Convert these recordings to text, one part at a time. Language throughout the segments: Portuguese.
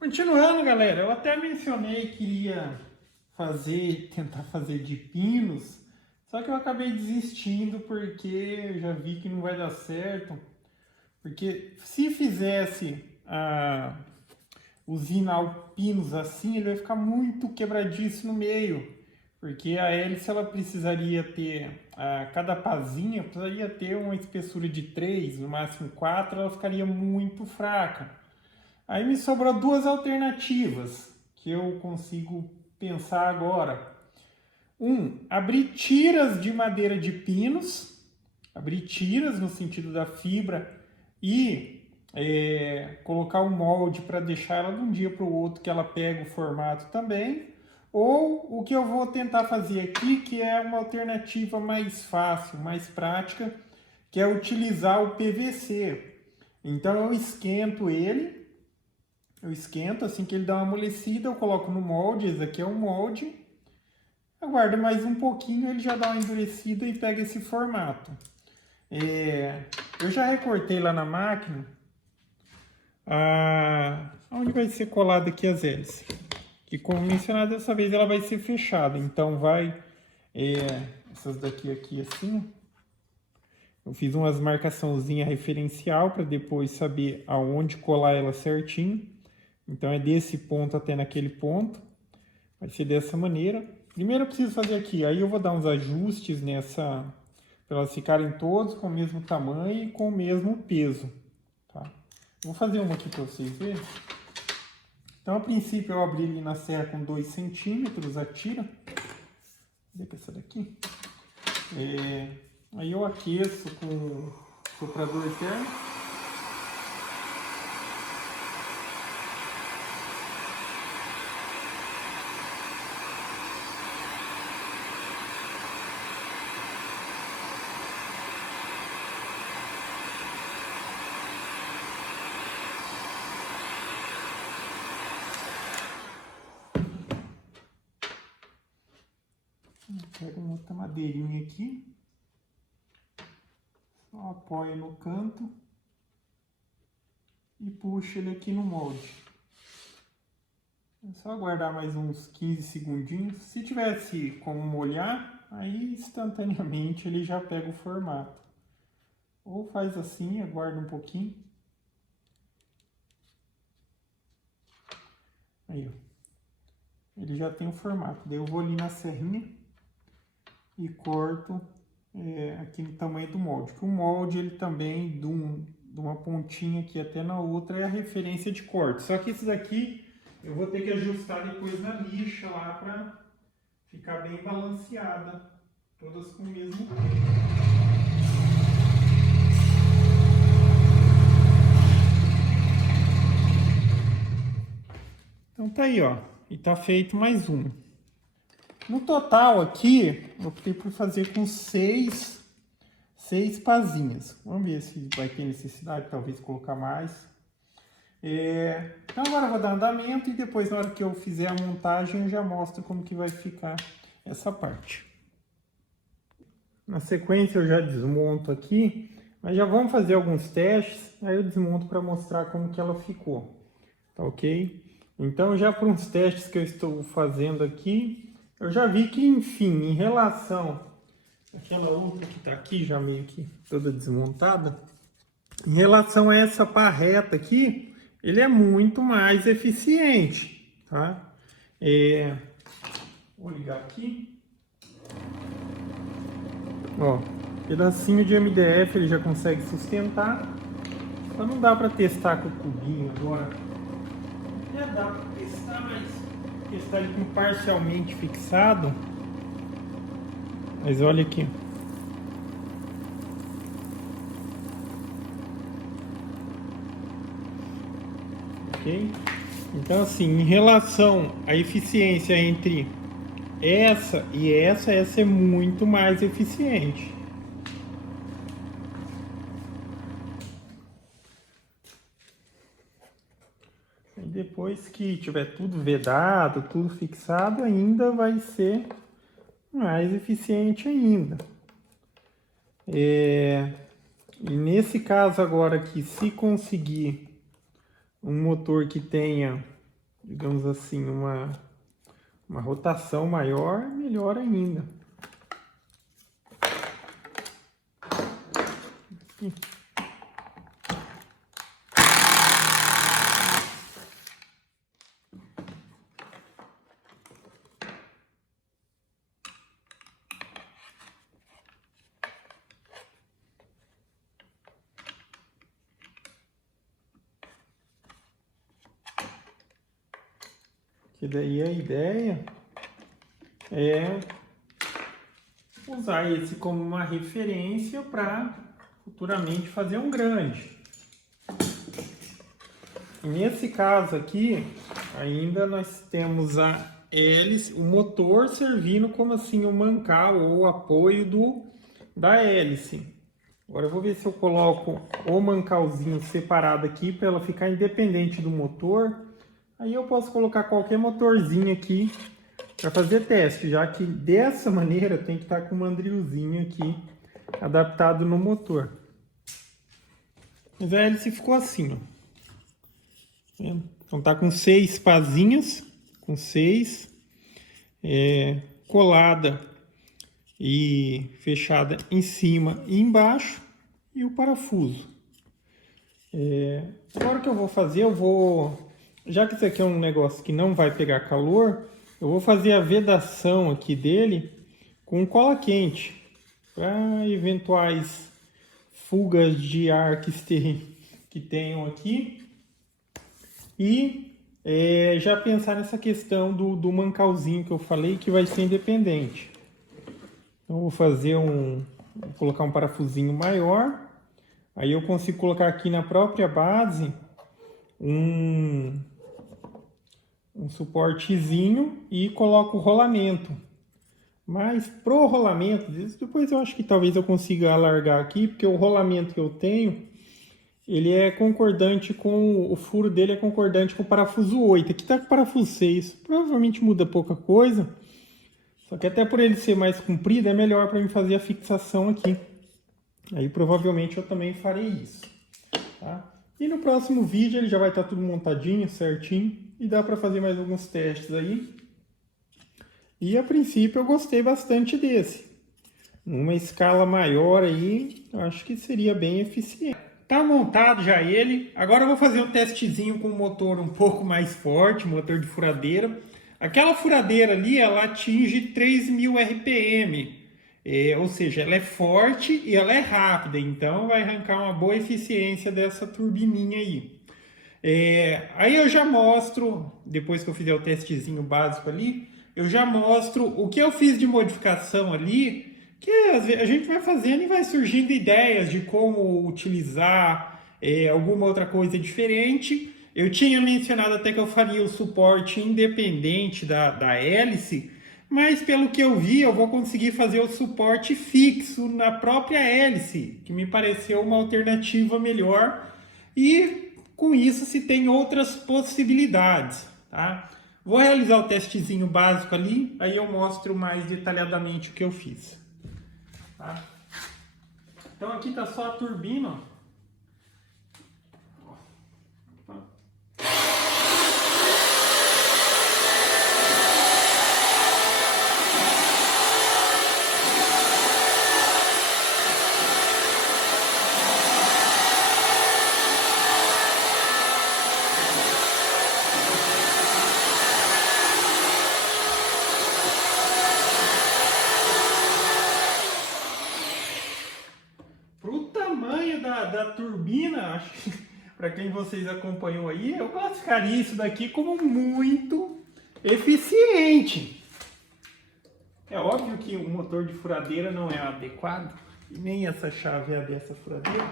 Continuando, galera, eu até mencionei que iria tentar fazer de pinos, só que eu acabei desistindo porque eu já vi que não vai dar certo. Porque se fizesse a usina Alpinos assim, ele vai ficar muito quebradiço no meio. Porque a hélice ela precisaria ter, cada pazinha precisaria ter uma espessura de 3, no máximo 4, ela ficaria muito fraca. Aí me sobrou duas alternativas que eu consigo pensar agora. Abrir tiras de madeira de pinos, abrir tiras no sentido da fibra e colocar um molde para deixar ela de um dia para o outro que ela pega o formato também. Ou o que eu vou tentar fazer aqui, que é uma alternativa mais fácil, mais prática, que é utilizar o PVC. Então eu esquento assim que ele dá uma amolecida, eu coloco no molde, esse aqui é o molde, aguardo mais um pouquinho, ele já dá uma endurecida e pega esse formato. Eu já recortei lá na máquina onde vai ser colado aqui as hélices, que como mencionado, dessa vez ela vai ser fechada, então vai essas daqui assim. Eu fiz umas marcaçãozinha referencial para depois saber aonde colar ela certinho. Então é desse ponto até naquele ponto. Vai ser dessa maneira. Primeiro eu preciso fazer aqui, aí eu vou dar uns ajustes nessa, para elas ficarem todos com o mesmo tamanho e com o mesmo peso. Tá? Vou fazer uma aqui para vocês verem. Então a princípio eu abri ali na serra com 2 centímetros a tira. Vou fazer essa daqui. Aí eu aqueço com o soprador térmico. Pego uma outra madeirinha aqui. Só apoio no canto e puxo ele aqui no molde. É só aguardar mais uns 15 segundinhos. Se tivesse como molhar, aí instantaneamente ele já pega o formato. Ou faz assim, aguarda um pouquinho. Aí, ó. Ele já tem o formato. Daí eu vou ali na serrinha e corto aqui no tamanho do molde. Que o molde ele também de uma pontinha aqui até na outra é a referência de corte. Só que esses aqui eu vou ter que ajustar depois na lixa lá para ficar bem balanceada, todas com o mesmo peso. Então tá aí, ó, e tá feito mais um. No total aqui, eu optei por fazer com seis pazinhas. Vamos ver se vai ter necessidade, talvez colocar mais. Então agora eu vou dar andamento e depois na hora que eu fizer a montagem eu já mostro como que vai ficar essa parte. Na sequência eu já desmonto aqui, mas já vamos fazer alguns testes, aí eu desmonto para mostrar como que ela ficou, tá ok? Então já por uns testes que eu estou fazendo aqui, eu já vi que, enfim, em relação àquela outra que está aqui, já meio que toda desmontada, em relação a essa pá reta aqui, ele é muito mais eficiente, tá? Vou ligar aqui. Ó, pedacinho de MDF ele já consegue sustentar. Só não dá para testar com o cubinho agora. Já dá para testar, mas testar ele com parcialmente fixado. Mas olha aqui. Ok? Então assim, em relação à eficiência entre essa e essa é muito mais eficiente. E depois que tiver tudo vedado, tudo fixado, ainda vai ser mais eficiente ainda. E nesse caso agora aqui, se conseguir um motor que tenha digamos assim, uma rotação maior, melhor ainda. Aqui. Que daí a ideia é usar esse como uma referência para futuramente fazer um grande. E nesse caso aqui, ainda nós temos a hélice, o motor servindo como assim o mancal ou o apoio da hélice. Agora eu vou ver se eu coloco o mancalzinho separado aqui para ela ficar independente do motor. Aí eu posso colocar qualquer motorzinho aqui para fazer teste, já que dessa maneira tem que estar com o mandrilzinho aqui adaptado no motor. Mas a hélice ficou assim, ó. Então tá com 6 pazinhos, com 6, colada e fechada em cima e embaixo, e o parafuso. Agora o que eu vou fazer, já que isso aqui é um negócio que não vai pegar calor, eu vou fazer a vedação aqui dele com cola quente, para eventuais fugas de ar que tenham aqui. E já pensar nessa questão do mancalzinho que eu falei, que vai ser independente. Então eu vou fazer vou colocar um parafusinho maior. Aí eu consigo colocar aqui na própria base um suportezinho e coloco o rolamento. Mas pro rolamento, depois eu acho que talvez eu consiga alargar aqui, porque o rolamento que eu tenho, ele é concordante o furo dele é concordante com o parafuso 8. Aqui tá com o parafuso 6, provavelmente muda pouca coisa. Só que até por ele ser mais comprido, é melhor para mim fazer a fixação aqui. Aí provavelmente eu também farei isso, tá? E no próximo vídeo ele já vai estar tudo montadinho, certinho. E dá para fazer mais alguns testes aí. E a princípio eu gostei bastante desse. Numa escala maior aí, eu acho que seria bem eficiente. Tá montado já ele. Agora eu vou fazer um testezinho com o motor um pouco mais forte, motor de furadeira. Aquela furadeira ali, ela atinge 3.000 RPM. Ou seja, ela é forte e ela é rápida. Então vai arrancar uma boa eficiência dessa turbininha aí. Aí eu já mostro, depois que eu fizer o testezinho básico ali, eu já mostro o que eu fiz de modificação ali, que a gente vai fazendo e vai surgindo ideias de como utilizar alguma outra coisa diferente. Eu tinha mencionado até que eu faria o suporte independente da hélice, mas pelo que eu vi, eu vou conseguir fazer o suporte fixo na própria hélice, que me pareceu uma alternativa melhor, e com isso se tem outras possibilidades, tá? Vou realizar o testezinho básico ali, aí eu mostro mais detalhadamente o que eu fiz. Tá? Então aqui tá só a turbina, ó. Da turbina, acho que para quem vocês acompanham aí, eu classificaria isso daqui como muito eficiente. É óbvio que o motor de furadeira não é adequado, e nem essa chave é a dessa furadeira.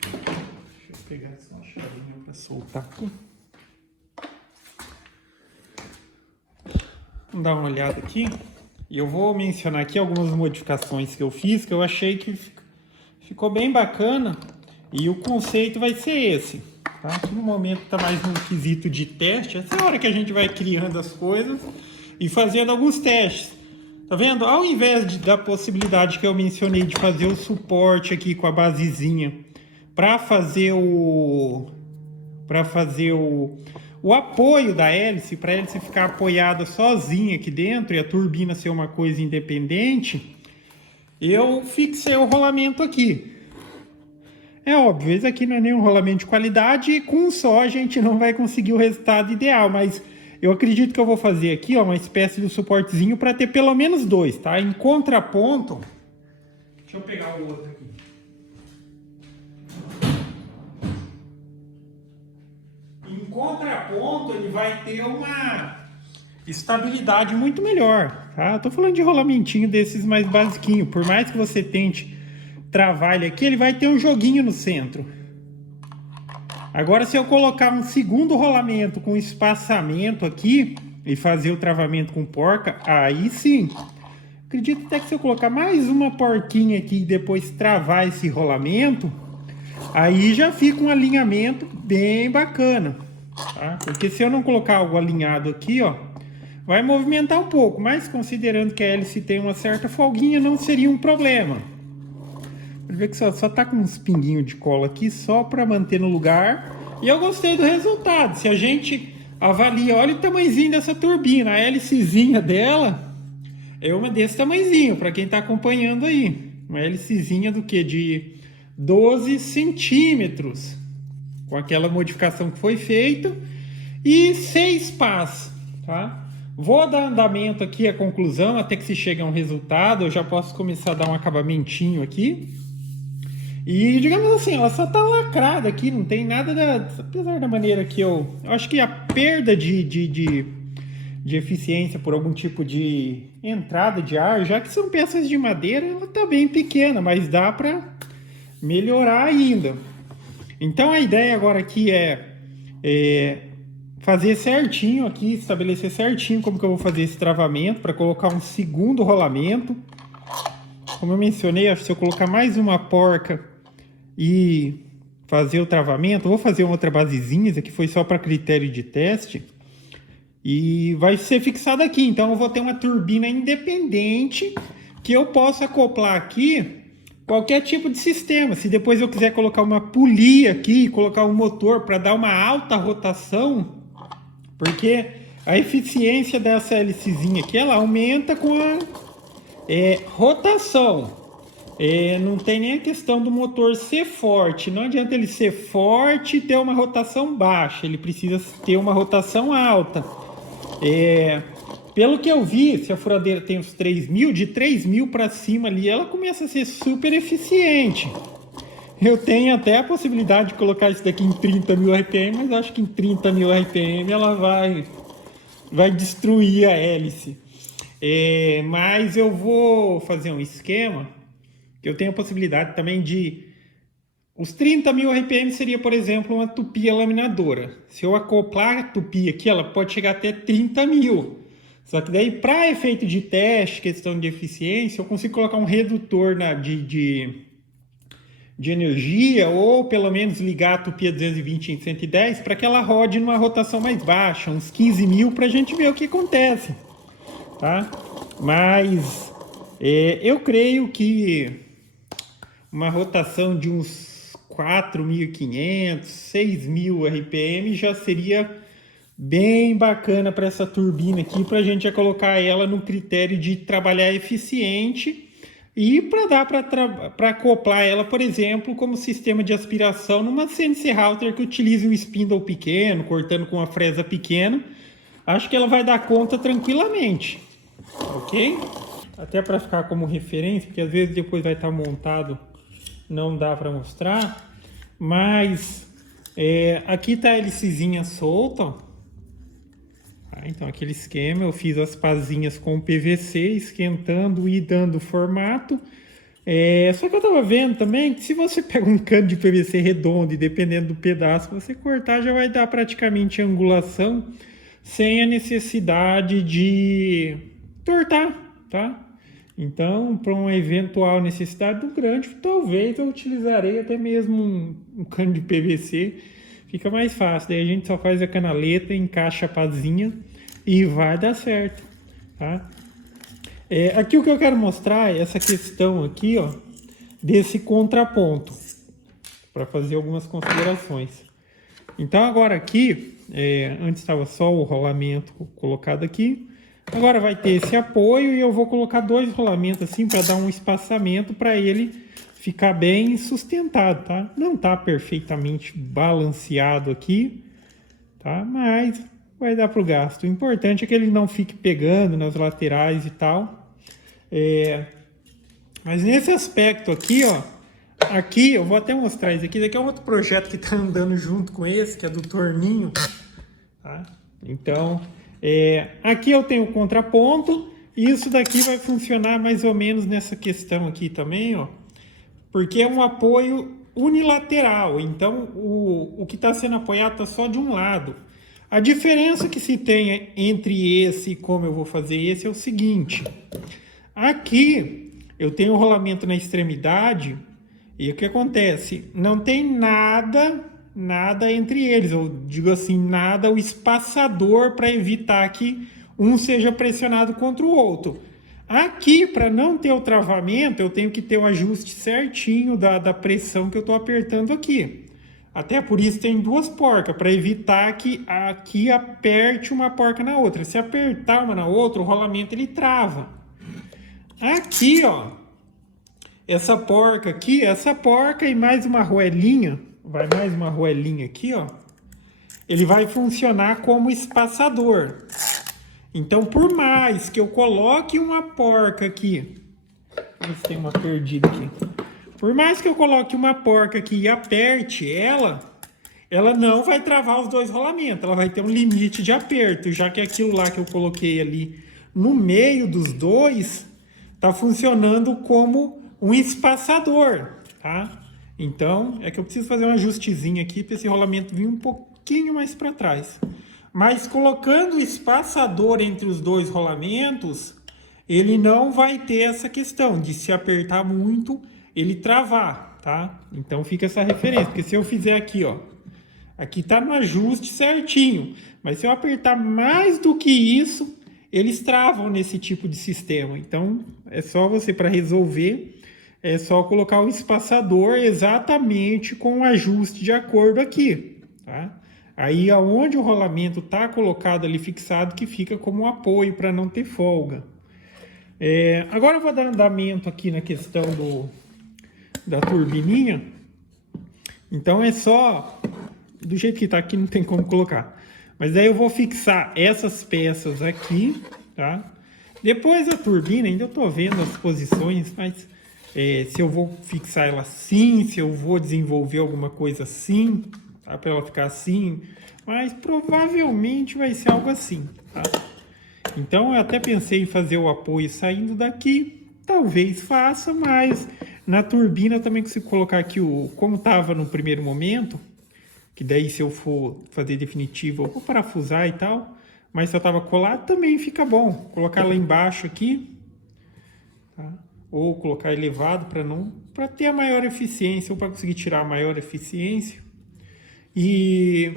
Deixa eu pegar essa chavinha para soltar aqui. Vamos dar uma olhada aqui. E eu vou mencionar aqui algumas modificações que eu fiz, que eu achei que ficou bem bacana, e o conceito vai ser esse, tá? Aqui no momento está mais num quesito de teste. Essa é a hora que a gente vai criando as coisas e fazendo alguns testes. Tá vendo? Ao invés da possibilidade que eu mencionei de fazer o suporte aqui com a basezinha para fazer o o apoio da hélice, para a hélice ficar apoiada sozinha aqui dentro e a turbina ser uma coisa independente, eu fixei o rolamento aqui. É óbvio, esse aqui não é nenhum rolamento de qualidade e com um só a gente não vai conseguir o resultado ideal, mas eu acredito que eu vou fazer aqui, ó, uma espécie de suportezinho para ter pelo menos 2, tá? Em contraponto, deixa eu pegar o outro aqui. Em contraponto, ele vai ter uma estabilidade muito melhor, tá? Eu tô falando de rolamentinho desses mais basiquinho, por mais que você tente travar ele aqui, ele vai ter um joguinho no centro. Agora, se eu colocar um segundo rolamento com espaçamento aqui e fazer o travamento com porca, aí sim. Acredito até que se eu colocar mais uma porquinha aqui e depois travar esse rolamento, aí já fica um alinhamento bem bacana, tá? Porque se eu não colocar algo alinhado aqui, ó, vai movimentar um pouco, mas considerando que a hélice tem uma certa folguinha, não seria um problema. Pode ver que só tá com uns pinguinhos de cola aqui, só para manter no lugar. E eu gostei do resultado. Se a gente avalia, olha o tamanhozinho dessa turbina. A hélicezinha dela é uma desse tamanhozinho, para quem está acompanhando aí. Uma hélicezinha do que? De 12 centímetros. Com aquela modificação que foi feita. E 6 pás, tá? Vou dar andamento aqui à conclusão, até que se chegue a um resultado. Eu já posso começar a dar um acabamentinho aqui. E, digamos assim, ela só tá lacrada aqui, não tem nada da... Apesar da maneira que eu acho que a perda de eficiência por algum tipo de entrada de ar, já que são peças de madeira, ela tá bem pequena, mas dá para melhorar ainda. Então a ideia agora aqui é fazer certinho aqui, estabelecer certinho como que eu vou fazer esse travamento para colocar um segundo rolamento. Como eu mencionei, se eu colocar mais uma porca e fazer o travamento, vou fazer uma outra basezinha, isso aqui foi só para critério de teste, e vai ser fixado aqui, então eu vou ter uma turbina independente que eu posso acoplar aqui qualquer tipo de sistema. Se depois eu quiser colocar uma polia aqui, colocar um motor para dar uma alta rotação, porque a eficiência dessa hélicezinha aqui, ela aumenta com a rotação. Não tem nem a questão do motor ser forte. Não adianta ele ser forte e ter uma rotação baixa. Ele precisa ter uma rotação alta. Pelo que eu vi, se a furadeira tem os 3.000, de 3.000 para cima ali, ela começa a ser super eficiente. Eu tenho até a possibilidade de colocar isso daqui em 30.000 RPM, mas acho que em 30.000 RPM ela vai destruir a hélice. Mas eu vou fazer um esquema. Eu tenho a possibilidade também de... Os 30.000 RPM seria, por exemplo, uma tupia laminadora. Se eu acoplar a tupia aqui, ela pode chegar até 30.000. Só que daí, para efeito de teste, questão de eficiência, eu consigo colocar um redutor de energia, ou pelo menos ligar a tupia 220 em 110, para que ela rode numa rotação mais baixa, uns 15.000, para a gente ver o que acontece. Tá? Mas eu creio que uma rotação de uns 4.500, 6.000 RPM já seria bem bacana para essa turbina aqui, para a gente já colocar ela no critério de trabalhar eficiente e para dar para acoplar ela, por exemplo, como sistema de aspiração numa CNC Router que utilize um spindle pequeno, cortando com uma fresa pequena. Acho que ela vai dar conta tranquilamente, ok? Até para ficar como referência, porque às vezes depois vai estar montado, não dá para mostrar, mas aqui está a hélicezinha solta, ó. Então aquele esquema, eu fiz as pazinhas com PVC, esquentando e dando formato. Só que eu estava vendo também que se você pega um cano de PVC redondo e dependendo do pedaço que você cortar, já vai dar praticamente angulação sem a necessidade de tortar, tá? Então, para uma eventual necessidade do grande, talvez eu utilizarei até mesmo um cano de PVC. Fica mais fácil. Daí a gente só faz a canaleta, encaixa a pazinha e vai dar certo, tá? Aqui o que eu quero mostrar é essa questão aqui, ó, desse contraponto, para fazer algumas considerações. Então agora aqui, antes estava só o rolamento colocado aqui. Agora vai ter esse apoio e eu vou colocar 2 rolamentos assim para dar um espaçamento para ele ficar bem sustentado, tá? Não tá perfeitamente balanceado aqui, tá? Mas vai dar pro gasto. O importante é que ele não fique pegando nas laterais e tal. Mas nesse aspecto aqui, ó, aqui eu vou até mostrar isso aqui. Daqui é um outro projeto que tá andando junto com esse, que é do torninho, tá? Então, aqui eu tenho o contraponto e isso daqui vai funcionar mais ou menos nessa questão aqui também, ó. Porque é um apoio unilateral, então o que está sendo apoiado está só de um lado. A diferença que se tem entre esse e como eu vou fazer esse é o seguinte. Aqui eu tenho o rolamento na extremidade e o que acontece? Não tem nada entre eles, eu digo assim, nada o espaçador para evitar que um seja pressionado contra o outro. Aqui, para não ter o travamento, eu tenho que ter o ajuste certinho da pressão que eu estou apertando aqui. Até por isso tem 2 porcas, para evitar que aqui aperte uma porca na outra. Se apertar uma na outra, o rolamento ele trava. Aqui, ó, essa porca e mais uma arruelinha, vai mais uma arruelinha aqui, ó. Ele vai funcionar como espaçador. Então, por mais que eu coloque uma porca aqui, vamos ver se tem uma perdida aqui. Por mais que eu coloque uma porca aqui e aperte ela não vai travar os 2 rolamentos. Ela vai ter um limite de aperto, já que aquilo lá que eu coloquei ali no meio dos 2 está funcionando como um espaçador, tá? Então, é que eu preciso fazer um ajustezinho aqui para esse rolamento vir um pouquinho mais para trás. Mas colocando o espaçador entre os 2 rolamentos, ele não vai ter essa questão de se apertar muito, ele travar, tá? Então fica essa referência, porque se eu fizer aqui, ó, aqui tá no ajuste certinho, mas se eu apertar mais do que isso, eles travam nesse tipo de sistema. Então é só você, para resolver, é só colocar o espaçador exatamente com o ajuste de acordo aqui, tá? Aí aonde o rolamento está colocado ali fixado, que fica como apoio para não ter folga. Agora eu vou dar andamento aqui na questão da turbininha. Então é só, do jeito que está aqui não tem como colocar. Mas daí eu vou fixar essas peças aqui, tá? Depois a turbina, ainda eu estou vendo as posições, mas se eu vou fixar ela assim, se eu vou desenvolver alguma coisa assim, tá? Para ela ficar assim, mas provavelmente vai ser algo assim, tá? Então eu até pensei em fazer o apoio saindo daqui, talvez faça, mas na turbina eu também consigo colocar aqui como estava no primeiro momento, que daí se eu for fazer definitivo eu vou parafusar e tal, mas se eu estava colado também fica bom, colocar lá embaixo aqui, tá? Ou colocar elevado para ter a maior eficiência, ou para conseguir tirar a maior eficiência. E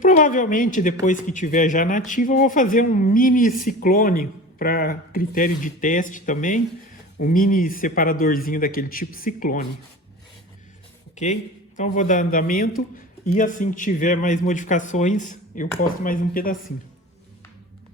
provavelmente depois que tiver já nativo eu vou fazer um mini ciclone para critério de teste também, um mini separadorzinho daquele tipo ciclone, ok? Então eu vou dar andamento e assim que tiver mais modificações eu posto mais um pedacinho.